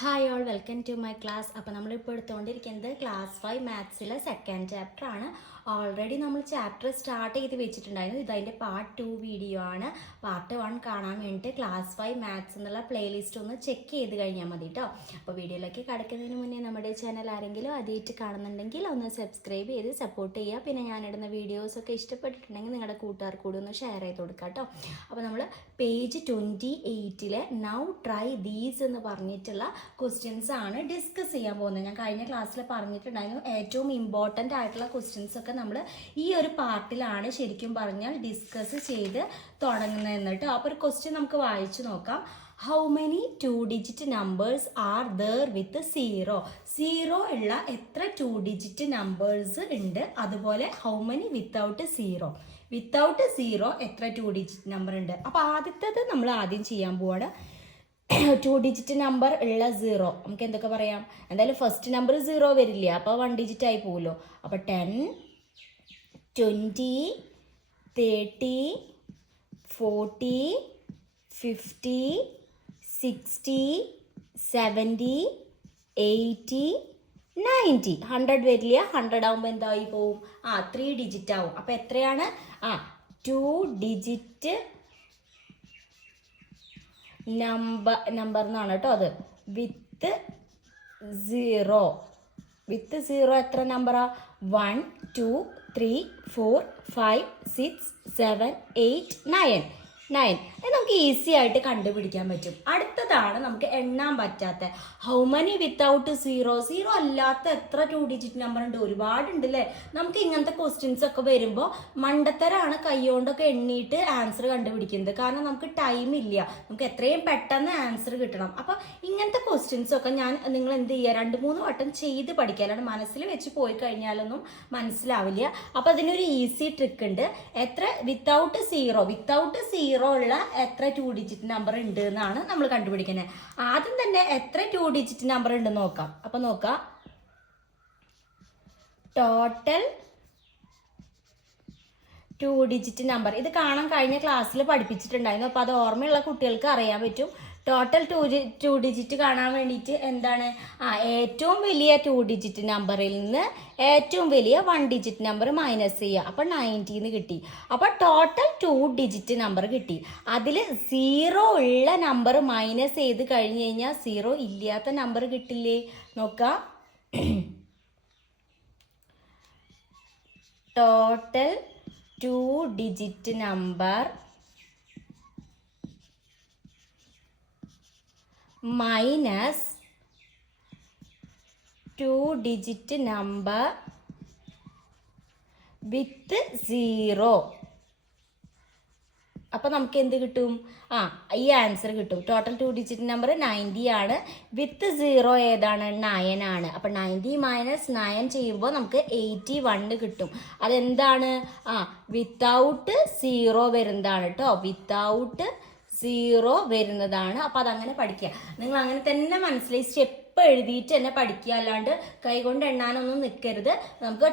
Hi all welcome to my class. അപ്പോൾ നമ്മളിപ്പോൾ എടുത്തുകൊണ്ടിരിക്കുന്നത് ക്ലാസ് 5 മാത്സിലെ സെക്കൻഡ് ചാപ്റ്റർ ആണ്. ഓൾറെഡി നമ്മൾ ചാപ്റ്റർ സ്റ്റാർട്ട് ചെയ്ത് വെച്ചിട്ടുണ്ടായിരുന്നു. ഇതതിൻ്റെ പാർട്ട് 2 വീഡിയോ ആണ്. പാർട്ട് 1 കാണാൻ വേണ്ടിയിട്ട് ക്ലാസ് 5 മാത്സ് എന്നുള്ള പ്ലേലിസ്റ്റ് ഒന്ന് ചെക്ക് ചെയ്ത് കഴിഞ്ഞാൽ മതി കേട്ടോ. അപ്പോൾ വീഡിയോയിലേക്ക് കടക്കുന്നതിന് മുന്നേ നമ്മുടെ ചാനൽ ആരെങ്കിലും ആദ്യമായിട്ട് കാണുന്നുണ്ടെങ്കിൽ ഒന്ന് സബ്സ്ക്രൈബ് ചെയ്ത് സപ്പോർട്ട് ചെയ്യുക. പിന്നെ ഞാനിടുന്ന വീഡിയോസൊക്കെ ഇഷ്ടപ്പെട്ടിട്ടുണ്ടെങ്കിൽ നിങ്ങളുടെ കൂട്ടുകാർക്ക് കൂടി ഒന്ന് ഷെയർ ചെയ്ത് കൊടുക്കുക കേട്ടോ. അപ്പോൾ നമ്മൾ പേജ് 28-ലെ നൗ ട്രൈ ദീസ് എന്ന് പറഞ്ഞിട്ടുള്ള ക്വസ്റ്റ്യൻസ് ആണ് ഡിസ്കസ് ചെയ്യാൻ പോകുന്നത്. ഞാൻ കഴിഞ്ഞ ക്ലാസ്സിൽ പറഞ്ഞിട്ടുണ്ടായിരുന്നു ഏറ്റവും ഇമ്പോർട്ടൻ്റ് ആയിട്ടുള്ള ക്വസ്റ്റ്യൻസ് ഒക്കെ നമ്മൾ ഈ ഒരു പാർട്ടിലാണ് ശരിക്കും പറഞ്ഞാൽ ഡിസ്കസ് ചെയ്ത് തുടങ്ങുന്നതെന്ന് കേട്ടോ. അപ്പോൾ ഒരു ക്വസ്റ്റ്യൻ നമുക്ക് വായിച്ചു നോക്കാം. How many 2-digit numbers are there with 0? 0 ഉള്ള എത്ര 2-digit നമ്പേഴ്സ് ഉണ്ട്? അതുപോലെ ഹൗ മെനി വിത്തൗട്ട് 0? വിത്തൗട്ട് 0 എത്ര 2-digit നമ്പർ ഉണ്ട്? അപ്പോൾ ആദ്യത്തേത് നമ്മൾ ആദ്യം ചെയ്യാൻ പോവാണ്. 2-digit നമ്പർ ഉള്ള 0 നമുക്ക് എന്തൊക്കെ പറയാം? എന്തായാലും ഫസ്റ്റ് നമ്പർ 0 വരില്ല, അപ്പോൾ 1 digit ആയി പോകുമല്ലോ. അപ്പോൾ 10, 20, 30, 40, 50, 60, 70, 80, 90. 100 വരില്ല. 100 ആകുമ്പോൾ എന്തായി പോവും? 3 digit ആവും. അപ്പോൾ എത്രയാണ്? 2-digit നമ്പർ എന്നാണ് കേട്ടോ അത്. വിത്ത് 0 എത്ര നമ്പറാ? 1, 2, 3, 4, 5, 6, 7, 8, 9. നമുക്ക് ഈസി ആയിട്ട് കണ്ടുപിടിക്കാൻ പറ്റും. അടുത്തതാണ് നമുക്ക് എണ്ണാൻ പറ്റാത്ത. How many without 0? 0 അല്ലാത്ത എത്ര 2-digit നമ്പർ ഉണ്ട്? ഒരുപാടുണ്ട് അല്ലേ? നമുക്ക് ഇങ്ങനത്തെ ക്വസ്റ്റ്യൻസ് ഒക്കെ വരുമ്പോൾ മണ്ടത്തരാണ് കൈകൊണ്ടൊക്കെ എണ്ണിയിട്ട് ആൻസർ കണ്ടുപിടിക്കുന്നത്. കാരണം നമുക്ക് ടൈം ഇല്ല, നമുക്ക് എത്രയും പെട്ടെന്ന് ആൻസർ കിട്ടണം. അപ്പോൾ ഇങ്ങനത്തെ ക്വസ്റ്റ്യൻസ് ഒക്കെ നിങ്ങൾ എന്ത് ചെയ്യുക, 2-3 വട്ടം ചെയ്ത് പഠിക്കുക. അല്ലാണ്ട് മനസ്സിൽ വെച്ച് പോയി കഴിഞ്ഞാലൊന്നും മനസ്സിലാവില്ല. അപ്പോൾ അതിനൊരു ഈസി ട്രിക്ക് ഉണ്ട്. എത്ര വിത്തൗട്ട് 0 ഉള്ള എത്ര 2-digit നമ്പർ ഉണ്ട് എന്നാണ് നമ്മൾ കണ്ടുപിടിക്കുന്നത്. ആദ്യം തന്നെ എത്ര 2-digit നമ്പർ ഉണ്ടെന്ന് നോക്കാം. അപ്പൊ നോക്കാം, ടോട്ടൽ 2-digit നമ്പർ. ഇത് കാണാൻ കഴിഞ്ഞ ക്ലാസ്സിൽ പഠിപ്പിച്ചിട്ടുണ്ടായിരുന്നു. അപ്പോൾ അത് ഓർമ്മയുള്ള കുട്ടികൾക്ക് അറിയാൻ പറ്റും. ടോട്ടൽ 2-digit കാണാൻ വേണ്ടിയിട്ട് എന്താണ്? ഏറ്റവും വലിയ 2-digit നമ്പറിൽ നിന്ന് ഏറ്റവും വലിയ 1-digit നമ്പർ മൈനസ് ചെയ്യുക. അപ്പോൾ 90 എന്ന് കിട്ടി. അപ്പോൾ ടോട്ടൽ 2-digit നമ്പർ കിട്ടി. അതിൽ 0 ഉള്ള നമ്പർ മൈനസ് ചെയ്ത് കഴിഞ്ഞ് കഴിഞ്ഞാൽ 0 ഇല്ലാത്ത നമ്പർ കിട്ടില്ലേ? നോക്കാം, total 2-digit number minus 2-digit number വിത്ത് 0. അപ്പോൾ നമുക്ക് എന്ത് കിട്ടും? ഈ ആൻസർ കിട്ടും. ടോട്ടൽ 2-digit നമ്പർ 90 ആണ്. വിത്ത് 0 ഏതാണ്? 9 ആണ്. അപ്പോൾ 90 - 9 ചെയ്യുമ്പോൾ നമുക്ക് 81 കിട്ടും. അതെന്താണ്? വിത്തൗട്ട് 0 വരുന്നതാണ് കേട്ടോ. വിത്തൗട്ട് 0 വരുന്നതാണ്. അപ്പോൾ അതങ്ങനെ പഠിക്കുക. നിങ്ങൾ അങ്ങനെ തന്നെ മനസ്സിലായി സ്റ്റെപ്പ് എഴുതിയിട്ട് തന്നെ പഠിക്കുക. അല്ലാണ്ട് കൈകൊണ്ട് എണ്ണാനൊന്നും നിൽക്കരുത്. നമുക്ക്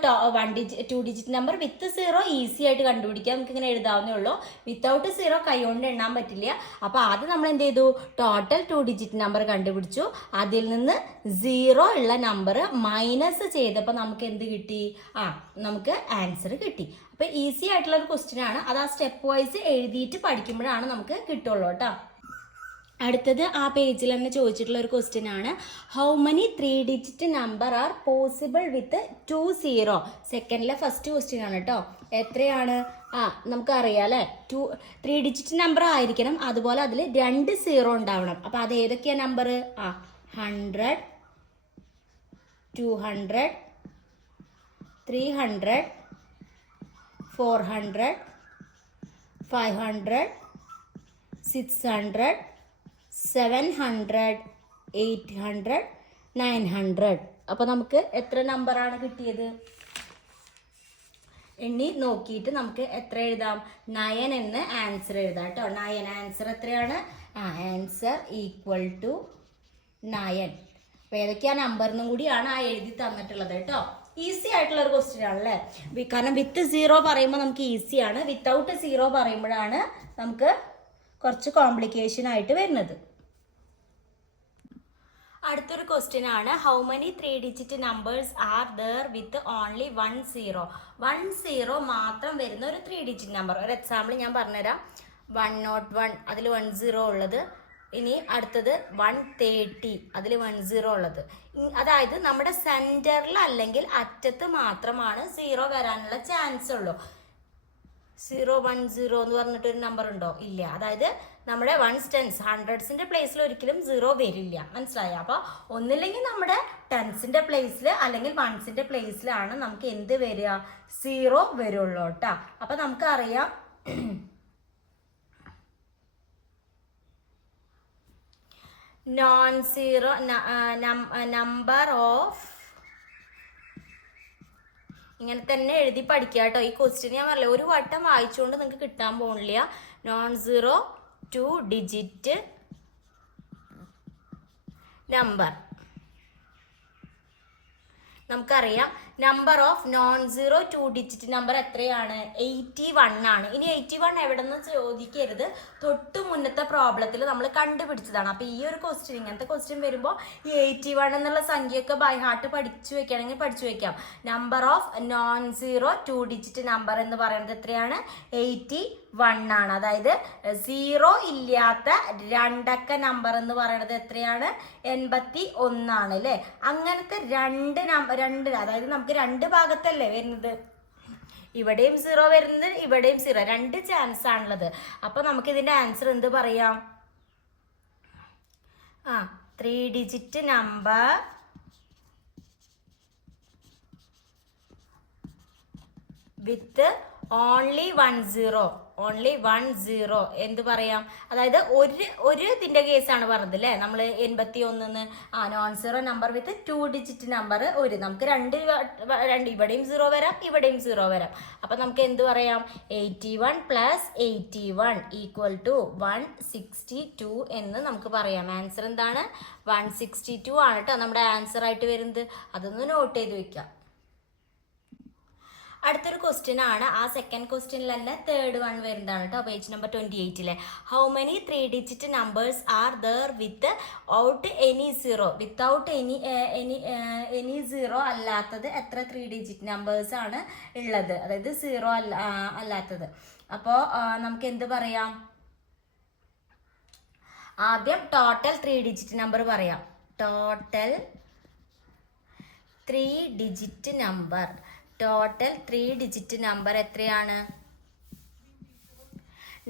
2-digit നമ്പർ വിത്ത് 0 ഈസി ആയിട്ട് കണ്ടുപിടിക്കാം. നമുക്ക് ഇങ്ങനെ എഴുതാവുന്നേ ഉള്ളൂ. വിത്തൗട്ട് 0 കൈകൊണ്ട് എണ്ണാൻ പറ്റില്ല. അപ്പോൾ ആദ്യം നമ്മൾ എന്ത് ചെയ്തു? ടോട്ടൽ 2-digit നമ്പർ കണ്ടുപിടിച്ചു. അതിൽ നിന്ന് 0 ഉള്ള നമ്പർ മൈനസ് ചെയ്തപ്പോൾ നമുക്ക് എന്ത് കിട്ടി? നമുക്ക് ആൻസർ കിട്ടി. അപ്പോൾ ഈസി ആയിട്ടുള്ള ഒരു ക്വസ്റ്റ്യൻ ആണ്. അത് സ്റ്റെപ്പ് വൈസ് എഴുതിയിട്ട് പഠിക്കുമ്പോഴാണ് നമുക്ക് കിട്ടുള്ളൂ കേട്ടോ. അടുത്തത് പേജിൽ തന്നെ ചോദിച്ചിട്ടുള്ള ഒരു ക്വസ്റ്റ്യൻ ആണ്. How many 3-digit number are possible with 2 0? സെക്കൻഡിലെ ഫസ്റ്റ് ക്വസ്റ്റ്യൻ ആണ് കേട്ടോ. എത്രയാണ്? നമുക്കറിയാം അല്ലേ, 3-digit നമ്പർ ആയിരിക്കണം. അതുപോലെ അതിൽ 2 0 ഉണ്ടാവണം. അപ്പോൾ അത് ഏതൊക്കെയാണ് നമ്പർ? 100, 200, 300, 400, 500, 600, 700, 800, 900. അപ്പോൾ നമുക്ക് എത്ര നമ്പറാണ് കിട്ടിയത്? എണ്ണി നോക്കിയിട്ട് നമുക്ക് എത്ര എഴുതാം? 9 എന്ന് ആൻസർ എഴുതാം കേട്ടോ. 9 ആൻസർ എത്രയാണ്? Answer equal to 9. അപ്പോൾ ഏതൊക്കെയാണ് നമ്പർ എന്നും കൂടിയാണ് എഴുതി തന്നിട്ടുള്ളത് കേട്ടോ. ഈസി ആയിട്ടുള്ള ഒരു ക്വസ്റ്റ്യൻ ആണല്ലേ. കാരണം വിത്ത് 0 പറയുമ്പോൾ നമുക്ക് ഈസിയാണ്. വിത്തൗട്ട് 0 പറയുമ്പോഴാണ് നമുക്ക് കുറച്ച് കോംപ്ലിക്കേഷൻ ആയിട്ട് വരുന്നത്. അടുത്തൊരു ക്വസ്റ്റ്യൻ ആണ്, how many 3 digit numbers are there with only 1 0. 1 0 മാത്രം വരുന്ന ഒരു 3 ഡിജിറ്റ് നമ്പർ. ഒരു എക്സാമ്പിൾ ഞാൻ പറഞ്ഞുതരാം. 101 അതിൽ 1 0 ഉള്ളത്. ഇനി അടുത്തത് 130 അതിൽ 1 0 ഉള്ളത്. അതായത് നമ്മുടെ സെൻറ്ററിൽ അല്ലെങ്കിൽ അറ്റത്ത് മാത്രമാണ് 0 വരാനുള്ള ചാൻസ് ഉള്ളൂ. 010 എന്ന് പറഞ്ഞിട്ടൊരു നമ്പർ ഉണ്ടോ? ഇല്ല. അതായത് നമ്മുടെ വൺസ് ടെൻസ് ഹൺഡ്രഡ്സിൻ്റെ പ്ലേസിൽ ഒരിക്കലും 0 വരില്ല. മനസ്സിലായോ? അപ്പോൾ ഒന്നില്ലെങ്കിൽ നമ്മുടെ ടെൻസിൻ്റെ പ്ലേസിൽ അല്ലെങ്കിൽ വൺസിൻ്റെ പ്ലേസിലാണ് നമുക്ക് എന്ത് വരിക? 0 വരുള്ളൂ കേട്ടോ. അപ്പോൾ നമുക്കറിയാം നോൺ സീറോ നമ്പർ ഓഫ്, ഇങ്ങനെ തന്നെ എഴുതി പഠിക്കുക കേട്ടോ. ഈ ക്വസ്റ്റ്യൻ ഞാൻ പറഞ്ഞില്ല, ഒരു വട്ടം വായിച്ചുകൊണ്ട് നിങ്ങൾക്ക് കിട്ടാൻ പോകുന്നില്ല. Non zero 2 digit number. നമുക്കറിയാം number of non zero 2 digit number എത്രയാണ്? 81 ആണ്. ഇനി 81 എവിടെ നിന്ന് ചോദിക്കരുത്, തൊട്ട് മുന്നത്തെ പ്രോബ്ലത്തിൽ നമ്മൾ കണ്ടുപിടിച്ചതാണ്. അപ്പോൾ ഈ ഒരു ക്വസ്റ്റ്യൻ, ഇങ്ങനത്തെ ക്വസ്റ്റ്യൻ വരുമ്പോൾ ഈ 81 എന്നുള്ള സംഖ്യയൊക്കെ ബൈ ഹാർട്ട് പഠിച്ചു വെക്കുകയാണെങ്കിൽ പഠിച്ചു വെക്കാം. Number of non zero 2 digit number എന്ന് പറയുന്നത് എത്രയാണ്? 81 ആണ്. അതായത് 0 ഇല്ലാത്ത രണ്ടക്ക നമ്പർ എന്ന് പറയുന്നത് എത്രയാണ്? 81 ആണ് അല്ലേ? അങ്ങനത്തെ രണ്ട് അതായത് നമുക്ക് രണ്ട് ഭാഗത്തല്ലേ വരുന്നത്, ഇവിടെയും 0 വരുന്നത്, ഇവിടെയും 0, രണ്ട് ചാൻസ് ആണുള്ളത്. അപ്പൊ നമുക്ക് ഇതിന്റെ ആൻസർ എന്ത് പറയാം? 3 ഡിജിറ്റ് നമ്പർ വിത്ത് ഓൺലി 1 0. ഓൺലി 1 0 എന്ത് പറയാം? അതായത് ഒരു ഇതിൻ്റെ കേസാണ് പറഞ്ഞത് അല്ലേ? നമ്മൾ 81 നോൺ സീറോ നമ്പർ വിത്ത് 2 ഡിജിറ്റ് നമ്പർ നമുക്ക് രണ്ട് ഇവിടെയും 0 വരാം, ഇവിടെയും 0 വരാം. അപ്പം നമുക്ക് എന്ത് പറയാം? 81 + 81 = 162 എന്ന് നമുക്ക് പറയാം. ആൻസർ എന്താണ്? 162 ആണ് കേട്ടോ നമ്മുടെ ആൻസർ ആയിട്ട് വരുന്നത്. അതൊന്ന് നോട്ട് ചെയ്ത് വെക്കാം. അടുത്തൊരു ക്വസ്റ്റ്യൻ ആണ്, ആ സെക്കൻഡ് ക്വസ്റ്റ്യനിൽ തന്നെ തേർഡ് വൺ വരുന്നതാണ് കേട്ടോ. Page number 28 how many 3 digit numbers are there with out any 0. Without any 0 അല്ലാത്തത് എത്ര 3 ഡിജിറ്റ് നമ്പേഴ്സ് ആണ് ഉള്ളത്? അതായത് 0 അല്ലാത്തത്. അപ്പോൾ നമുക്ക് എന്ത് പറയാം? ആദ്യം ടോട്ടൽ 3 ഡിജിറ്റ് നമ്പർ പറയാം. Total 3 digit number. Total 3 digit number എത്രയാണ്?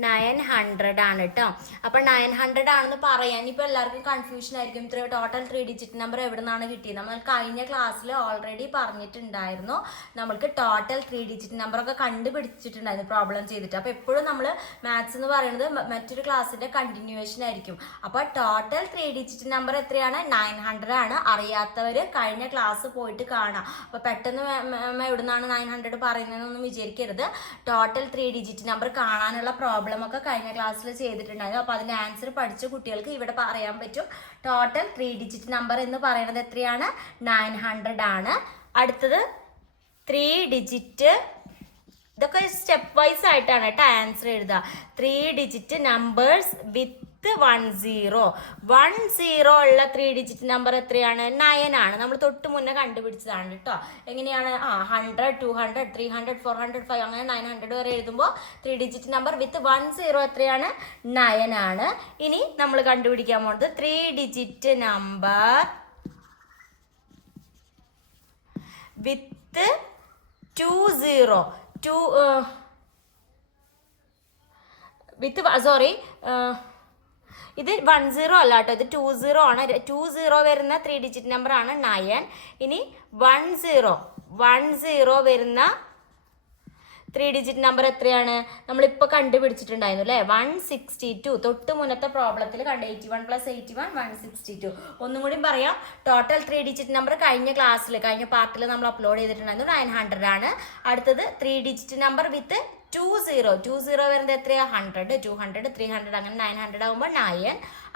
900 ആണ് കേട്ടോ. അപ്പോൾ 900 ആണെന്ന് പറയാൻ ഇപ്പോൾ എല്ലാവർക്കും കൺഫ്യൂഷൻ ആയിരിക്കും. ടോട്ടൽ 3 ഡിജിറ്റ് നമ്പർ എവിടെ നിന്നാണ് കിട്ടിയത്? നമ്മൾ കഴിഞ്ഞ ക്ലാസ്സിൽ ഓൾറെഡി പറഞ്ഞിട്ടുണ്ടായിരുന്നു. നമ്മൾക്ക് ടോട്ടൽ 3 ഡിജിറ്റ് നമ്പറൊക്കെ കണ്ടുപിടിച്ചിട്ടുണ്ടായിരുന്നു പ്രോബ്ലം ചെയ്തിട്ട്. അപ്പോൾ എപ്പോഴും നമ്മൾ മാത്സ് എന്ന് പറയുന്നത് മറ്റൊരു ക്ലാസ്സിൻ്റെ കണ്ടിന്യൂവേഷൻ ആയിരിക്കും. അപ്പോൾ ടോട്ടൽ 3 ഡിജിറ്റ് നമ്പർ എത്രയാണ്? 900 ആണ്. അറിയാത്തവർ കഴിഞ്ഞ ക്ലാസ് പോയിട്ട് കാണാം. അപ്പോൾ പെട്ടെന്ന് എവിടെ നിന്നാണ് 900 പറയുന്നതെന്നൊന്നും വിചാരിക്കരുത്. ടോട്ടൽ 3 ഡിജിറ്റ് നമ്പർ കാണാനുള്ള പ്രോബ്ലം ഒക്കെ കഴിഞ്ഞ ക്ലാസ്സിൽ ചെയ്തിട്ടുണ്ടായിരുന്നു. അപ്പോൾ അതിൻ്റെ ആൻസർ പഠിച്ച കുട്ടികൾക്ക് ഇവിടെ പറയാൻ പറ്റും. ടോട്ടൽ 3 ഡിജിറ്റ് നമ്പർ എന്ന് പറയുന്നത് എത്രയാണ്? 900 ആണ്. അടുത്തത് 3 ഡിജിറ്റ്, ഇതൊക്കെ സ്റ്റെപ്പ് വൈസ് ആയിട്ടാണ് കേട്ടോ ആൻസർ എഴുതുക. 3 ഡിജിറ്റ് നമ്പേഴ്സ് വിത്ത് 1 0. 1 0 ഉള്ള 3 ഡിജിറ്റ് നമ്പർ എത്രയാണ്? 9 ആണ്. നമ്മൾ തൊട്ട് മുന്നേ കണ്ടുപിടിച്ചതാണ് കേട്ടോ. എങ്ങനെയാണ്? 100 200 300 400 5 അങ്ങനെ 900 വരെ എഴുതുമ്പോൾ 3 ഡിജിറ്റ് നമ്പർ വിത്ത് 1 0 എത്രയാണ്? 9 ആണ്. ഇനി നമ്മൾ കണ്ടുപിടിക്കാൻ പോകുന്നത് 3 ഡിജിറ്റ് നമ്പർ വിത്ത് 2 0 ഇത് 1 0 അല്ല കേട്ടോ, ഇത് 2 0 ആണ്. 2 0 വരുന്ന 3 ഡിജിറ്റ് നമ്പർ ആണ് 9. ഇനി 1 0 വരുന്ന 3 ഡിജിറ്റ് നമ്പർ എത്രയാണ്? നമ്മളിപ്പോൾ കണ്ടുപിടിച്ചിട്ടുണ്ടായിരുന്നു അല്ലേ? 162. തൊട്ട് മുന്നത്തെ പ്രോബ്ലത്തിൽ 81 + 81 162. ഒന്നും കൂടി പറയാം. ടോട്ടൽ 3 ഡിജിറ്റ് നമ്പർ കഴിഞ്ഞ പാർട്ടിൽ നമ്മൾ അപ്ലോഡ് ചെയ്തിട്ടുണ്ടായിരുന്നു. 900 ആണ്. അടുത്തത് 3 ഡിജിറ്റ് നമ്പർ വിത്ത് 2 0 വരുന്നത് എത്രയാ? 100 200 300 അങ്ങനെ 900 ആകുമ്പോൾ 9.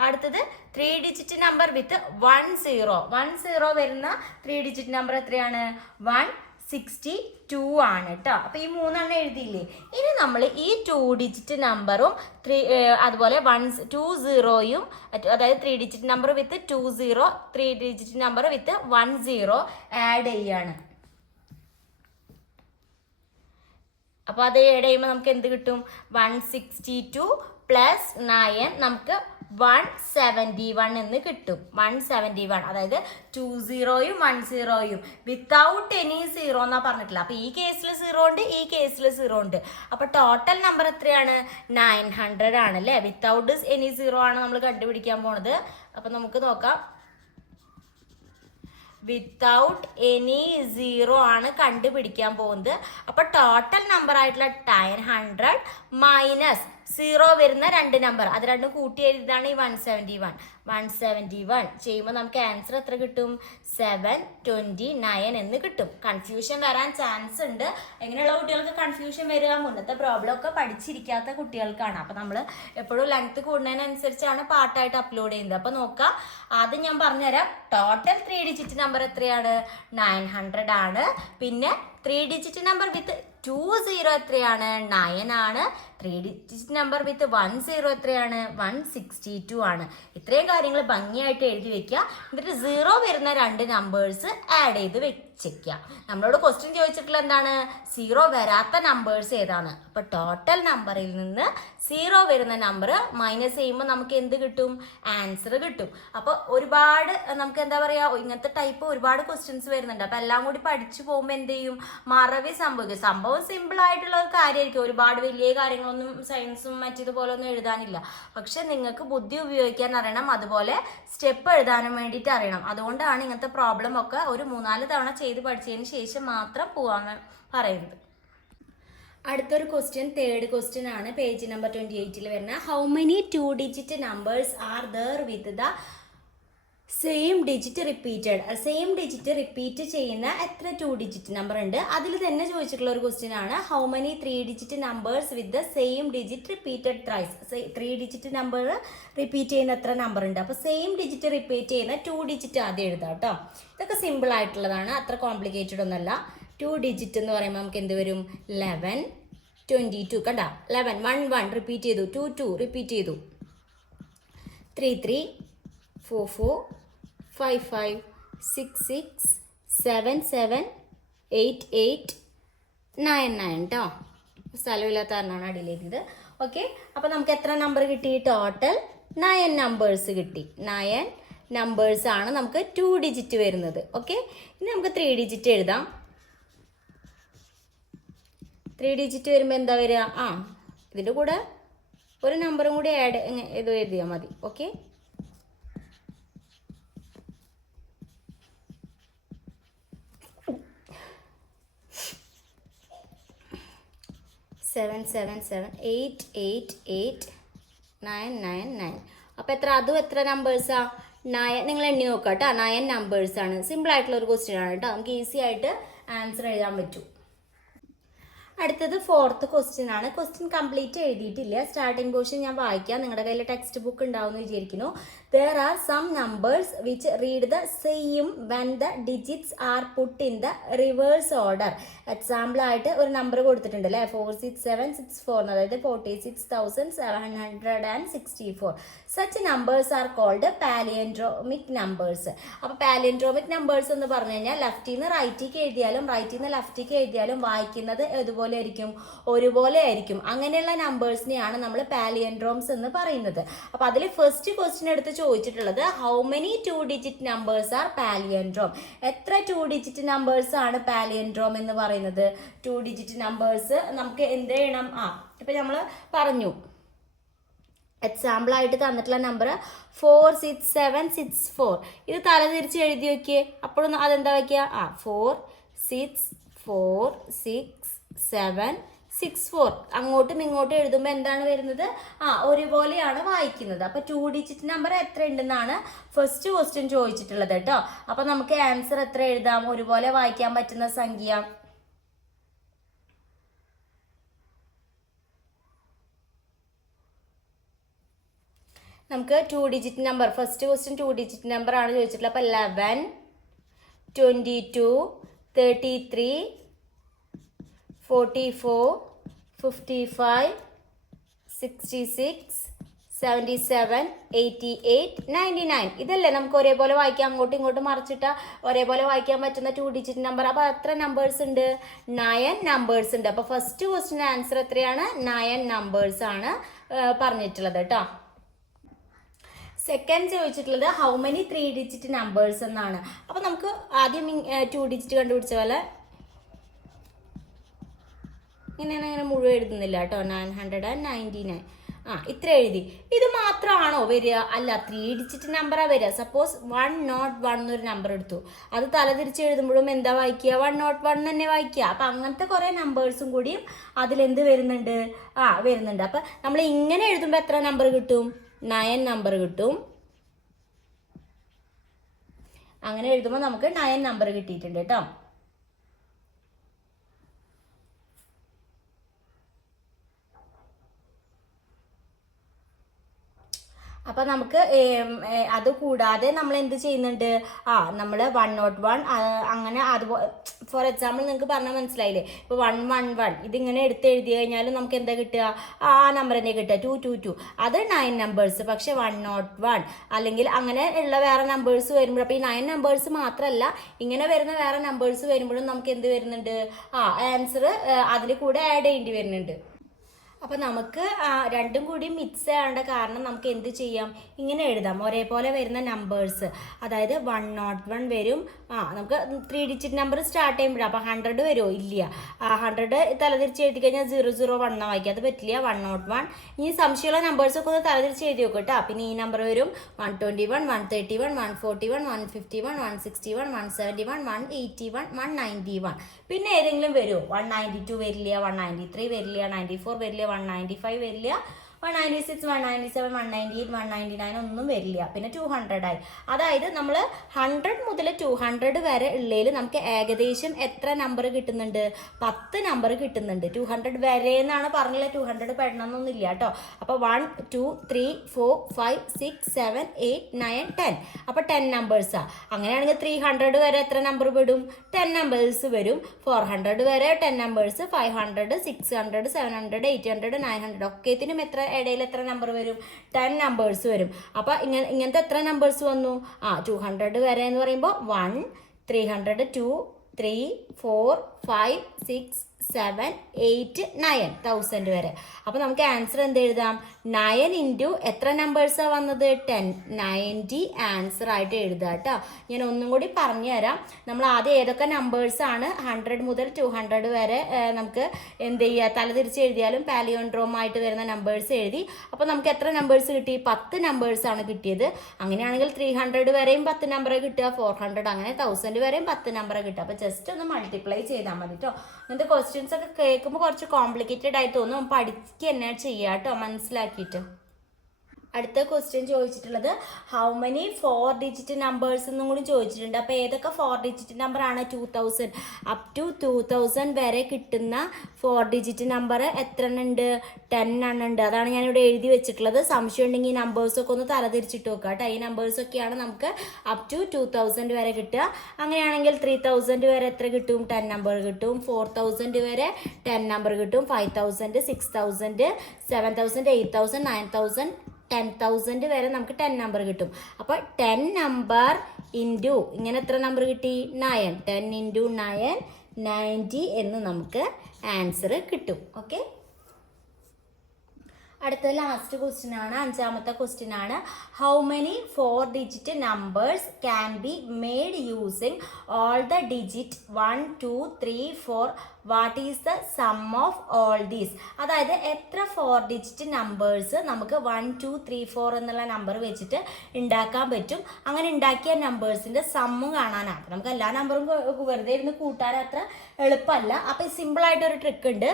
അടുത്തത് 3 ഡിജിറ്റ് നമ്പർ വിത്ത് 1 0 വരുന്ന 3 ഡിജിറ്റ് നമ്പർ എത്രയാണ്? 1 162 ആണ് കേട്ടോ. അപ്പോൾ ഈ 3 എഴുതിയില്ലേ. ഇനി നമ്മൾ ഈ 2 ഡിജിറ്റ് നമ്പറും അതുപോലെ 120യും, അതായത് 3 ഡിജിറ്റ് നമ്പർ വിത്ത് 20, 3 ഡിജിറ്റ് നമ്പർ വിത്ത് 10 ആഡ് ചെയ്യാണ്. അപ്പോൾ അത് ആഡ് ചെയ്യുമ്പോൾ നമുക്ക് എന്ത് കിട്ടും? 162 + 9 നമുക്ക് 171 എന്ന് കിട്ടും. 171, അതായത് 20യും 10യും വിത്തൗട്ട് എനി സീറോ എന്നാ പറഞ്ഞിട്ടില്ല. അപ്പോൾ ഈ കേസിൽ 0 ഉണ്ട്, ഈ കേസിൽ 0 ഉണ്ട്. അപ്പോൾ ടോട്ടൽ നമ്പർ എത്രയാണ്? 900 ആണ് അല്ലേ. വിത്തൗട്ട് എനി സീറോ ആണ് നമ്മൾ കണ്ടുപിടിക്കാൻ പോണത്. അപ്പോൾ നമുക്ക് നോക്കാം. വിത്തൗട്ട് എനി സീറോ ആണ് കണ്ടുപിടിക്കാൻ പോകുന്നത്. അപ്പോൾ ടോട്ടൽ നമ്പർ ആയിട്ടുള്ള 900 മൈനസ് 0 വരുന്ന 2 നമ്പർ, അത് രണ്ടും കൂട്ടി എഴുതിയതാണ് ഈ 171. 171 ചെയ്യുമ്പോൾ നമുക്ക് ആൻസർ എത്ര കിട്ടും? 729 എന്ന് കിട്ടും. കൺഫ്യൂഷൻ വരാൻ ചാൻസ് ഉണ്ട്. എങ്ങനെയുള്ള കുട്ടികൾക്ക് കൺഫ്യൂഷൻ വരിക? മുന്നത്തെ പ്രോബ്ലം ഒക്കെ പഠിച്ചിരിക്കാത്ത കുട്ടികൾക്കാണ്. അപ്പോൾ നമ്മൾ എപ്പോഴും ലെങ്ത് കൂടുന്നതിനനുസരിച്ചാണ് പാർട്ടായിട്ട് അപ്ലോഡ് ചെയ്യുന്നത്. അപ്പോൾ നോക്കാം. ആദ്യം ഞാൻ പറഞ്ഞുതരാം. ടോട്ടൽ 3 ഡിജിറ്റ് നമ്പർ എത്രയാണ്? 900 ആണ്. പിന്നെ 3 ഡിജിറ്റ് നമ്പർ വിത്ത് 20 എത്രയാണ്? 9 ആണ്. 3 ഡിജിറ്റ് നമ്പർ വിത്ത് 10 എത്രയാണ്? 162 ആണ്. ഇത്രയും കാര്യങ്ങൾ ഭംഗിയായിട്ട് എഴുതി വെക്കുക. എന്നിട്ട് 0 വരുന്ന 2 നമ്പേഴ്സ് ആഡ് ചെയ്ത് വെച്ചേക്കുക. നമ്മളോട് ക്വസ്റ്റ്യൻ ചോദിച്ചിട്ടുള്ള എന്താണ്? 0 വരാത്ത നമ്പേഴ്സ് ഏതാണ്? അപ്പോൾ ടോട്ടൽ നമ്പറിൽ നിന്ന് 0 വരുന്ന നമ്പർ മൈനസ് ചെയ്യുമ്പോൾ നമുക്ക് എന്ത് കിട്ടും? ആൻസർ കിട്ടും. അപ്പോൾ ഒരുപാട് നമുക്ക് എന്താ പറയുക, ഇങ്ങനത്തെ ടൈപ്പ് ഒരുപാട് ക്വസ്റ്റ്യൻസ് വരുന്നുണ്ട്. അപ്പോൾ എല്ലാം കൂടി പഠിച്ചു പോകുമ്പോൾ എന്ത് ചെയ്യും? മറവി സംഭവിക്കും. സംഭവം സിമ്പിൾ ആയിട്ടുള്ള ഒരു കാര്യമായിരിക്കും. ഒരുപാട് വലിയ കാര്യങ്ങളൊന്നും സയൻസും മറ്റേതുപോലെ ഒന്നും എഴുതാനില്ല. പക്ഷെ നിങ്ങൾക്ക് ബുദ്ധി ഉപയോഗിക്കാൻ അറിയണം, അതുപോലെ സ്റ്റെപ്പ് എഴുതാനും വേണ്ടിയിട്ട് അറിയണം. അതുകൊണ്ടാണ് ഇങ്ങനത്തെ പ്രോബ്ലം ഒക്കെ ഒരു 3-4 തവണ ചെയ്ത് പഠിച്ചതിന് ശേഷം മാത്രം പോവാന്ന് പറയുന്നത്. അടുത്തൊരു ക്വസ്റ്റ്യൻ, തേർഡ് ക്വസ്റ്റ്യൻ ആണ്. പേജ് നമ്പർ 28 വരുന്ന how many 2 digit numbers are there with the same digit repeated. Same digit repeat ചെയ്യുന്ന എത്ര 2 ഡിജിറ്റ് നമ്പർ ഉണ്ട്? അതിൽ തന്നെ ചോദിച്ചിട്ടുള്ള ഒരു ക്വസ്റ്റ്യൻ ആണ്. How many 3 digit numbers with the same digit repeated thrice. 3 digit number repeat ചെയ്യുന്ന എത്ര നമ്പർ ഉണ്ട്? അപ്പോൾ സെയിം ഡിജിറ്റ് റിപ്പീറ്റ് ചെയ്യുന്ന 2 ഡിജിറ്റ് ആദ്യം എഴുതാം കേട്ടോ. ഇതൊക്കെ സിമ്പിൾ ആയിട്ടുള്ളതാണ്, അത്ര കോംപ്ലിക്കേറ്റഡ് ഒന്നല്ല. 2 ഡിജിറ്റ് എന്ന് പറയുമ്പോൾ നമുക്ക് എന്ത് വരും? 11, 22. കണ്ട 11, 1 1 റിപ്പീറ്റ് ചെയ്തു, 2 2 റിപ്പീറ്റ് ചെയ്തു, 3 3, 4 4, 5 5, 6 6, 7 7, 8 8, 9 9 കേട്ടോ. സ്ഥലമില്ലാത്ത കാരണമാണ് അടിയിലേക്കിത്. ഓക്കെ, അപ്പോൾ നമുക്ക് എത്ര നമ്പർ കിട്ടി? ടോട്ടൽ 9 നമ്പേഴ്സ് കിട്ടി. 9 നമ്പേഴ്സ് ആണ് നമുക്ക് 2 ഡിജിറ്റ് വരുന്നത്. ഓക്കെ, ഇനി നമുക്ക് 3 ഡിജിറ്റ് എഴുതാം. 3 ഡിജിറ്റ് വരുമ്പോൾ എന്താ വരിക? ഇതിൻ്റെ കൂടെ ഒരു നമ്പറും കൂടി ആഡ് ചെയ്ത് എഴുതിയാൽ മതി. ഓക്കെ, 7 7 7, 8 8 8, 9 9 9. അപ്പോൾ അതും എത്ര നമ്പേഴ്സാ? 9. നിങ്ങൾ എണ്ണി നോക്കുക കേട്ടോ. 9 നമ്പേഴ്സാണ്. സിമ്പിൾ ആയിട്ടുള്ള ഒരു ക്വസ്റ്റ്യൻ ആണ് കേട്ടോ. നമുക്ക് ഈസി ആയിട്ട് ആൻസർ എഴുതാൻ പറ്റും. അടുത്തത് 4th ക്വസ്റ്റ്യൻ ആണ്. ക്വസ്റ്റ്യൻ കംപ്ലീറ്റ് എഴുതിയിട്ടില്ല. സ്റ്റാർട്ടിംഗ് പോർഷൻ ഞാൻ വായിക്കാം. നിങ്ങളുടെ കയ്യിൽ ടെക്സ്റ്റ് ബുക്ക് ഉണ്ടാവും എന്ന് വിചാരിക്കുന്നു. There are some numbers which read the same when the digits are put in the reverse order. Example ആയിട്ട് ഒരു നമ്പർ കൊടുത്തിട്ടുണ്ട് അല്ലേ? 46764, അതായത് 46,764. Such numbers are called palindromic numbers. അപ്പോൾ പാലിയൻഡ്രോമിക് നമ്പേഴ്സ് എന്ന് പറഞ്ഞു കഴിഞ്ഞാൽ ലെഫ്റ്റിൽ നിന്ന് റൈറ്റിലേക്ക് എഴുതിയാലും റൈറ്റിൽ നിന്ന് ലെഫ്റ്റിലേക്ക് എഴുതിയാലും വായിക്കുന്നത് ഏതുപോലെ ആയിരിക്കും? ഒരുപോലെ ആയിരിക്കും. അങ്ങനെയുള്ള നമ്പേഴ്സിനെയാണ് നമ്മൾ പാലിയൻഡ്രോംസ് എന്ന് പറയുന്നത്. അപ്പോൾ അതിൽ ഫസ്റ്റ് ക്വസ്റ്റ്യൻ എടുത്ത് ചോദിച്ചിട്ടുള്ളത് how many 2 digit numbers are palindrome. എത്ര 2 ഡിജിറ്റ് നമ്പേഴ്സ് ആണ് പാലിയൻഡ്രോം എന്ന് പറയുന്നത്? 2 ഡിജിറ്റ് നമ്പേഴ്സ് നമുക്ക് എന്ത് ചെയ്യണം? ഇപ്പം നമ്മൾ പറഞ്ഞു എക്സാമ്പിൾ ആയിട്ട് തന്നിട്ടുള്ള നമ്പർ 46764. ഇത് തലതിരിച്ച് എഴുതി നോക്കിയേ. അപ്പോഴും അതെന്താ വയ്ക്കുക? 4 6 4 6 7 6 4. അങ്ങോട്ടും ഇങ്ങോട്ടും എഴുതുമ്പോൾ എന്താണ് വരുന്നത്? ഒരുപോലെയാണ് വായിക്കുന്നത്. അപ്പോൾ 2 ഡിജിറ്റ് നമ്പർ എത്ര ഉണ്ടെന്നാണ് ഫസ്റ്റ് ക്വസ്റ്റ്യൻ ചോദിച്ചിട്ടുള്ളത് കേട്ടോ. അപ്പോൾ നമുക്ക് ആൻസർ എത്ര എഴുതാം? ഒരുപോലെ വായിക്കാൻ പറ്റുന്ന സംഖ്യ നമുക്ക് 2 digit number, first question 2 digit number ആണ് ചോദിച്ചിട്ടുള്ളത്. അപ്പോൾ 11, 22, 33, 44, 55, 66, 77, 88, 99. ഇതല്ലേ നമുക്ക് ഒരേപോലെ വായിക്കാം, അങ്ങോട്ടും ഇങ്ങോട്ടും മറിച്ചിട്ട് ഒരേപോലെ വായിക്കാൻ പറ്റുന്ന 2 ഡിജിറ്റ് നമ്പർ. അപ്പോൾ എത്ര നമ്പേഴ്സ് ഉണ്ട്? 9 നമ്പേഴ്സ് ഉണ്ട്. അപ്പോൾ ഫസ്റ്റ് ക്വസ്റ്റിൻ്റെ ആൻസർ എത്രയാണ്? 9 നമ്പേഴ്സ് ആണ് പറഞ്ഞിട്ടുള്ളത് കേട്ടോ. സെക്കൻഡ് ചോദിച്ചിട്ടുള്ളത് ഹൗ മെനി 3 ഡിജിറ്റ് നമ്പേഴ്സ് എന്നാണ്. അപ്പോൾ നമുക്ക് ആദ്യം 2 ഡിജിറ്റ് കണ്ടുപിടിച്ച പോലെ ഇങ്ങനെ മുഴുവൻ എഴുതുന്നില്ല കേട്ടോ. 999 ഇത്ര എഴുതി. ഇത് മാത്രമാണോ വരിക? അല്ല, 3 ഡിജിറ്റ് നമ്പറാണ് വരിക. സപ്പോസ് 101 എന്നൊരു നമ്പർ എടുത്തു, അത് തലതിരിച്ച് എഴുതുമ്പോഴും എന്താ വായിക്കുക? 101 തന്നെ വായിക്കുക. അപ്പം അങ്ങനത്തെ കുറേ നമ്പേഴ്സും കൂടിയും അതിലെന്ത് വരുന്നുണ്ട്? വരുന്നുണ്ട്. അപ്പം നമ്മൾ ഇങ്ങനെ എഴുതുമ്പോൾ എത്ര നമ്പർ കിട്ടും? 9 നമ്പർ കിട്ടും. അങ്ങനെ എഴുതുമ്പോൾ നമുക്ക് 9 നമ്പർ കിട്ടിയിട്ടുണ്ട് കേട്ടോ. അപ്പം നമുക്ക് അത് കൂടാതെ നമ്മൾ എന്ത് ചെയ്യുന്നുണ്ട്? നമ്മൾ 101 അങ്ങനെ അതുപോലെ ഫോർ എക്സാമ്പിൾ നിങ്ങൾക്ക് പറഞ്ഞാൽ മനസ്സിലായില്ലേ? ഇപ്പോൾ 111 ഇതിങ്ങനെ എടുത്ത് എഴുതി കഴിഞ്ഞാലും നമുക്ക് എന്താ കിട്ടുക? ആ നമ്പർ തന്നെ കിട്ടുക. 222 അത് 9 നമ്പേഴ്സ്. പക്ഷെ 101 അല്ലെങ്കിൽ അങ്ങനെ ഉള്ള വേറെ നമ്പേഴ്സ് വരുമ്പോൾ, അപ്പോൾ ഈ 9 നമ്പേഴ്സ് മാത്രമല്ല, ഇങ്ങനെ വരുന്ന വേറെ നമ്പേഴ്സ് വരുമ്പോഴും നമുക്ക് എന്ത് വരുന്നുണ്ട്? ആൻസർ അതിൽ കൂടെ ആഡ് ചെയ്യേണ്ടി വരുന്നുണ്ട്. അപ്പോൾ നമുക്ക് രണ്ടും കൂടി മിക്സ് ചെയ്യേണ്ട കാരണം നമുക്ക് എന്ത് ചെയ്യാം? ഇങ്ങനെ എഴുതാം, ഒരേപോലെ വരുന്ന നമ്പേഴ്സ്. അതായത് 101 വരും. നമുക്ക് 3 ഡിജിറ്റ് നമ്പർ സ്റ്റാർട്ട് ചെയ്യുമ്പോഴാണ്. അപ്പോൾ 100 വരുമോ? ഇല്ല. 100 തലതിരിച്ച് എഴുതി കഴിഞ്ഞാൽ 001 വായിക്കാം, അത് പറ്റില്ല. 101. ഇനി സംശയമുള്ള നമ്പേഴ്സൊക്കെ ഒന്ന് തലതിരിച്ച് എഴുതി നോക്കും കേട്ടോ. പിന്നെ ഈ നമ്പർ വരും 121, 131, 141, 151, 161, 171, 181, 191. പിന്നെ ഏതെങ്കിലും വരുമോ? 192 വരില്ല, 193 വരില്ല, 94 വരില്ല, 195 വരില്ല, 196, 197, 198, 199 ഒന്നും വരില്ല. പിന്നെ 200 ആയി. അതായത് നമ്മൾ 100 മുതൽ 200 വരെ ഉള്ളതിൽ നമുക്ക് ഏകദേശം എത്ര നമ്പർ കിട്ടുന്നുണ്ട്? 10 നമ്പർ കിട്ടുന്നുണ്ട്. 200 വരെ എന്നാണ് പറഞ്ഞില്ല, 200 പെടണമെന്നൊന്നുമില്ല കേട്ടോ. അപ്പോൾ 1, 2, 3, 4, 5, 6, 7, 8, 9, 10. അപ്പോൾ 10 നമ്പേഴ്സാണ്. അങ്ങനെയാണെങ്കിൽ 300 വരെ എത്ര നമ്പർ പെടും? 10 നമ്പേഴ്സ് വരും. 400 വരെ 10 നമ്പേഴ്സ്, 500, 600, 700, 800, 900 ഒക്കേത്തിനും എത്ര ഇടയിൽ എത്ര നമ്പർ വരും? 10 നമ്പേഴ്സ് വരും. അപ്പോൾ ഇങ്ങനത്തെ എത്ര നമ്പേഴ്സ് വന്നു? 200 വരെ എന്ന് പറയുമ്പോൾ 1, 300, 2, 3, 4, 5, 6, 7, 8, 9 1000 വരെ. അപ്പോൾ നമുക്ക് ആൻസർ എന്ത് എഴുതാം? 9 ഇൻറ്റു എത്ര നമ്പേഴ്സാണ് വന്നത്? 10. 90 ആൻസർ ആയിട്ട് എഴുതുക കേട്ടോ. ഞാൻ ഒന്നും കൂടി പറഞ്ഞു തരാം. നമ്മൾ ആദ്യം ഏതൊക്കെ നമ്പേഴ്സാണ് 100 മുതൽ 200 വരെ നമുക്ക് എന്ത് ചെയ്യുക? തലതിരിച്ച് എഴുതിയാലും പാലിയോൺഡ്രോം ആയിട്ട് വരുന്ന നമ്പേഴ്സ് എഴുതി. അപ്പോൾ നമുക്ക് എത്ര നമ്പേഴ്സ് കിട്ടി? 10 നമ്പേഴ്സാണ് കിട്ടിയത്. അങ്ങനെയാണെങ്കിൽ 300 വരെയും 10 നമ്പർ കിട്ടുക, 400 അങ്ങനെ 1000 വരെയും 10 നമ്പർ കിട്ടുക. അപ്പോൾ ജസ്റ്റ് ഒന്ന് മൾട്ടിപ്ലൈ ചെയ്താൽ മതി കേട്ടോ. അങ്ങനത്തെ ക്വസ്റ്റ്യൻസ് ഒക്കെ കേൾക്കുമ്പോൾ കുറച്ച് കോംപ്ലിക്കേറ്റഡ് ആയി തോന്നും. പഠിക്കുക തന്നെ ചെയ്യുക കേട്ടോ, മനസ്സിലാക്കിയിട്ട്. അടുത്ത ക്വസ്റ്റ്യൻ ചോദിച്ചിട്ടുള്ളത് ഹൗ മെനി 4 ഡിജിറ്റ് നമ്പേഴ്സ് എന്നും കൂടി ചോദിച്ചിട്ടുണ്ട്. അപ്പോൾ ഏതൊക്കെ 4 ഡിജിറ്റ് നമ്പർ ആണ്? 2000 അപ് ടു 2000 വരെ കിട്ടുന്ന 4 ഡിജിറ്റ് നമ്പർ എത്ര എണ്ണം ഉണ്ട്? 10 എണ്ണം ഉണ്ട്. അതാണ് ഞാനിവിടെ എഴുതി വെച്ചിട്ടുള്ളത്. സംശയം ഉണ്ടെങ്കിൽ ഈ നമ്പേഴ്സൊക്കെ ഒന്ന് തലതിരിച്ചിട്ട് നോക്കുക കേട്ടോ. ഈ നമ്പേഴ്സൊക്കെയാണ് നമുക്ക് അപ് ടു 2000 വരെ കിട്ടുക. അങ്ങനെയാണെങ്കിൽ 3000 വരെ എത്ര കിട്ടും? 10 നമ്പർ കിട്ടും. 4000 വരെ 10 നമ്പർ കിട്ടും. 5000, 6000, 7000, 8000, 9000, 10,000 വരെ നമുക്ക് 10 നമ്പർ കിട്ടും. അപ്പോൾ 10 നമ്പർ ഇൻറ്റു ഇങ്ങനെ എത്ര നമ്പർ കിട്ടി? 9. 10 ഇൻറ്റു 9 90 എന്ന് നമുക്ക് ആൻസർ കിട്ടും. ഓക്കെ, അടുത്ത ലാസ്റ്റ് ക്വസ്റ്റ്യൻ ആണ്, അഞ്ചാമത്തെ ക്വസ്റ്റ്യൻ ആണ്. How many 4 digit numbers can be made using all the digit 1, 2, 3, 4 what is the sum of all these? അതായത് എത്ര 4 ഡിജിറ്റ് നമ്പേഴ്സ് നമുക്ക് 1, 2, 3, 4 എന്നുള്ള നമ്പർ വെച്ചിട്ട് ഉണ്ടാക്കാൻ പറ്റും. അങ്ങനെ ഉണ്ടാക്കിയ നമ്പേഴ്സിൻ്റെ സമ്മും കാണാനാണ്. നമുക്ക് എല്ലാ നമ്പറും വെറുതെ ഇരുന്ന് കൂട്ടാൻ അത്ര എളുപ്പമല്ല. അപ്പോൾ സിമ്പിളായിട്ടൊരു ട്രിക്ക് ഉണ്ട്.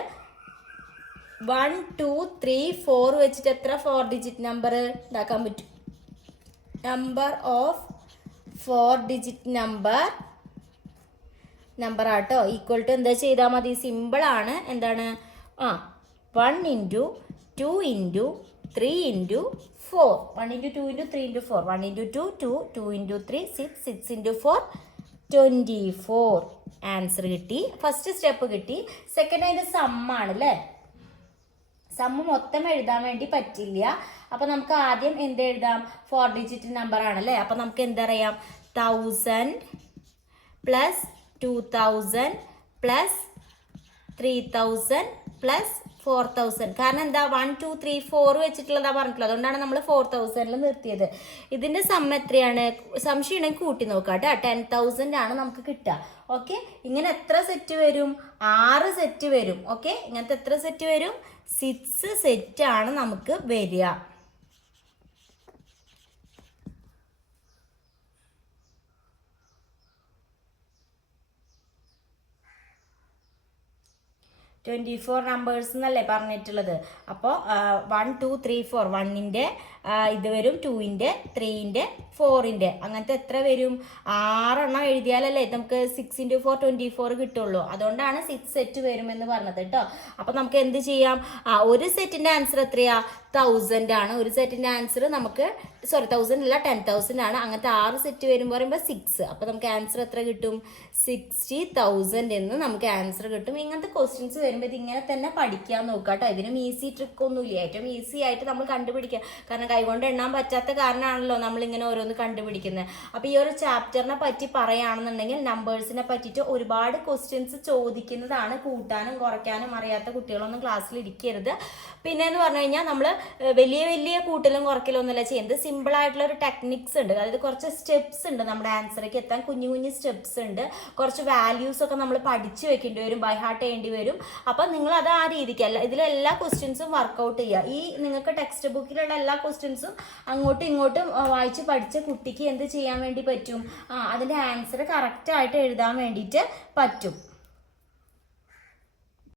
1, 2, 3, 4 വെച്ചിട്ട് എത്ര 4 ഡിജിറ്റ് നമ്പർ ഉണ്ടാക്കാൻ പറ്റും? നമ്പർ ഓഫ് 4 ഡിജിറ്റ് നമ്പർ ആട്ടോ ഈക്വൽ ടു എന്താ ചെയ്താൽ മതി? സിമ്പിളാണ്. എന്താണ്? 1 into 2 into 3 into 4. 1 into 2 into 3 into 4. 1 into 2, 2, 2 into 3, 6, 6 into 4, 24 answer കിട്ടി. ഫസ്റ്റ് സ്റ്റെപ്പ് കിട്ടി. സെക്കൻഡ് അതിൻ്റെ സമ്മാണ് അല്ലേ. സമ്മ് മൊത്തം എഴുതാൻ വേണ്ടി പറ്റില്ല. അപ്പം നമുക്ക് ആദ്യം എന്ത് എഴുതാം? 4 ഡിജിറ്റ് നമ്പർ ആണല്ലേ. അപ്പം നമുക്ക് എന്തറിയാം? 1000 പ്ലസ് 2000 പ്ലസ് 3000 പ്ലസ് 4000. കാരണം എന്താ 1 2 3 4 വെച്ചിട്ടുള്ളതാ പറഞ്ഞിട്ടുള്ളത്. അതുകൊണ്ടാണ് നമ്മൾ 4000 നിർത്തിയത്. ഇതിൻ്റെ സമ്മ് എത്രയാണ്? സംശയമുണ്ടെങ്കിൽ കൂട്ടി നോക്കാം കേട്ടോ. 10,000 ആണ് നമുക്ക് കിട്ടുക. ഓക്കെ, ഇങ്ങനെ എത്ര സെറ്റ് വരും? 6 സെറ്റ് വരും. ഓക്കെ, ഇങ്ങനത്തെ എത്ര സെറ്റ് വരും? 6 സെറ്റ് ആണ് നമുക്ക് വരിക. $24 നമ്പേഴ്സ് എന്നല്ലേ പറഞ്ഞിട്ടുള്ളത്. അപ്പോൾ 1 2 3 4 1ൻ്റെ ഇത് വരും, 2ൻ്റെ 3ൻ്റെ 4ൻ്റെ അങ്ങനത്തെ എത്ര വരും? 6 എണ്ണം എഴുതിയാലല്ലേ നമുക്ക് 6 × 4 24 കിട്ടുള്ളൂ. അതുകൊണ്ടാണ് 6 സെറ്റ് വരുമെന്ന് പറഞ്ഞത് കേട്ടോ. അപ്പോൾ നമുക്ക് എന്ത് ചെയ്യാം? ഒരു സെറ്റിൻ്റെ ആൻസർ എത്രയാ? 1000 ആണ്. ഒരു സെറ്റിൻ്റെ ആൻസർ നമുക്ക് 1000 അല്ല 10,000 ആണ്. അങ്ങനത്തെ 6 സെറ്റ് വരുമ്പോൾ പറയുമ്പോൾ 6. അപ്പോൾ നമുക്ക് ആൻസർ എത്ര കിട്ടും? 60,000 എന്ന് നമുക്ക് ആൻസർ കിട്ടും. ഇങ്ങനത്തെ ക്വസ്റ്റ്യൻസ് വരുമ്പോൾ ഇതിങ്ങനെ തന്നെ പഠിക്കാൻ നോക്കുക കേട്ടോ. ഇതിനും ഈസി ട്രിക്കൊന്നുമില്ല. ഏറ്റവും ഈസി ആയിട്ട് നമ്മൾ കണ്ടുപിടിക്കുക. കാരണം കൈകൊണ്ട് എണ്ണാൻ പറ്റാത്ത കാരണമാണല്ലോ നമ്മളിങ്ങനെ ഓരോന്ന് കണ്ടുപിടിക്കുന്നത്. അപ്പോൾ ഈ ഒരു ചാപ്റ്ററിനെ പറ്റി പറയുകയാണെന്നുണ്ടെങ്കിൽ നമ്പേഴ്സിനെ പറ്റിയിട്ട് ഒരുപാട് ക്വസ്റ്റ്യൻസ് ചോദിക്കുന്നതാണ്. കൂട്ടാനും കുറയ്ക്കാനും അറിയാത്ത കുട്ടികളൊന്നും ക്ലാസ്സിൽ ഇരിക്കരുത്. പിന്നെ എന്ന് പറഞ്ഞു കഴിഞ്ഞാൽ നമ്മൾ വലിയ വലിയ കൂട്ടലും കുറയ്ക്കലും ഒന്നുമല്ല ചെയ്യുന്നത്. സിമ്പിളായിട്ടുള്ള ഒരു ടെക്നിക്സ് ഉണ്ട്. അതായത് കുറച്ച് സ്റ്റെപ്സ് ഉണ്ട് നമ്മുടെ ആൻസറേക്ക് എത്താൻ. കുഞ്ഞു കുഞ്ഞു സ്റ്റെപ്സ് ഉണ്ട്. കുറച്ച് വാല്യൂസ് ഒക്കെ നമ്മൾ പഠിച്ചു വെക്കേണ്ടി വരും, ബൈ ഹാർട്ട് ചെയ്യേണ്ടി വരും. അപ്പം നിങ്ങൾ അത് ആ രീതിക്കല്ല, ഇതിലെല്ലാ ക്വസ്റ്റ്യൻസും വർക്കൗട്ട് ചെയ്യുക. ഈ നിങ്ങൾക്ക് ടെക്സ്റ്റ് ബുക്കിലുള്ള എല്ലാ ക്വസ്റ്റ്യൻസും അങ്ങോട്ടും ഇങ്ങോട്ടും വായിച്ച് പഠിച്ച കുട്ടിക്ക് എന്ത് ചെയ്യാൻ വേണ്ടി പറ്റും? അതിൻ്റെ ആൻസർ കറക്റ്റായിട്ട് എഴുതാൻ വേണ്ടിയിട്ട് പറ്റും.